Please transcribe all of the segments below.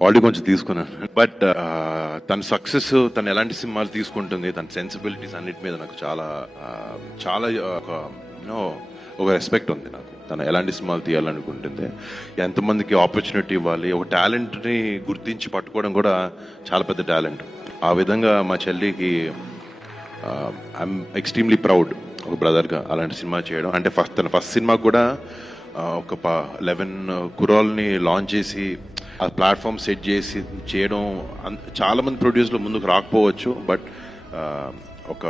Already కొంచెం తీసుకున్నాను. But తన సక్సెస్, తను ఎలాంటి సినిమాలు తీసుకుంటుంది, తన సెన్సిబిలిటీస్ అన్నిటి మీద నాకు చాలా చాలా ఒక యూనో ఒక రెస్పెక్ట్ ఉంది నాకు. తను ఎలాంటి సినిమాలు తీయాలనుకుంటుంది, ఎంతమందికి ఆపర్చునిటీ ఇవ్వాలి, ఒక టాలెంట్ని గుర్తించి పట్టుకోవడం కూడా చాలా పెద్ద టాలెంట్. ఆ విధంగా మా చెల్లికి ఐఎమ్ ఎక్స్ట్రీమ్లీ ప్రౌడ్ ఒక బ్రదర్గా అలాంటి సినిమా చేయడం. అంటే తన ఫస్ట్ సినిమా కూడా ఒక 11 కుర్రాల్ని లాంచ్ చేసి ఆ ప్లాట్ఫామ్ సెట్ చేసి చేయడం. చాలామంది ప్రొడ్యూసర్లు ముందుకు రాకపోవచ్చు, బట్ ఒక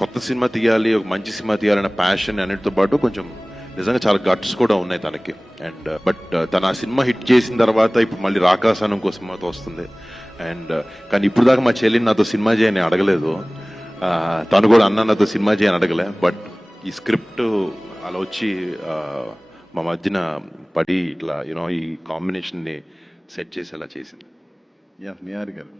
కొత్త సినిమా తీయాలి, ఒక మంచి సినిమా తీయాలన్న ప్యాషన్ అన్నిటితో పాటు కొంచెం నిజంగా చాలా గట్స్ కూడా ఉన్నాయి తనకి. అండ్ బట్ తను ఆ సినిమా హిట్ చేసిన తర్వాత ఇప్పుడు మళ్ళీ రాకాసాను ఇంకో సినిమాతో వస్తుంది. అండ్ కానీ ఇప్పుడు దాకా మా చెల్లిని నాతో సినిమా చేయని అడగలేదు. తను కూడా అన్న నాతో సినిమా చేయని అడగలే. బట్ ఈ స్క్రిప్ట్ అలా వచ్చి మా మధ్యన పడి ఇట్లా యూనో ఈ కాంబినేషన్ని సెట్ చేసి అలా చేసింది. యా, నిహార్ గారు.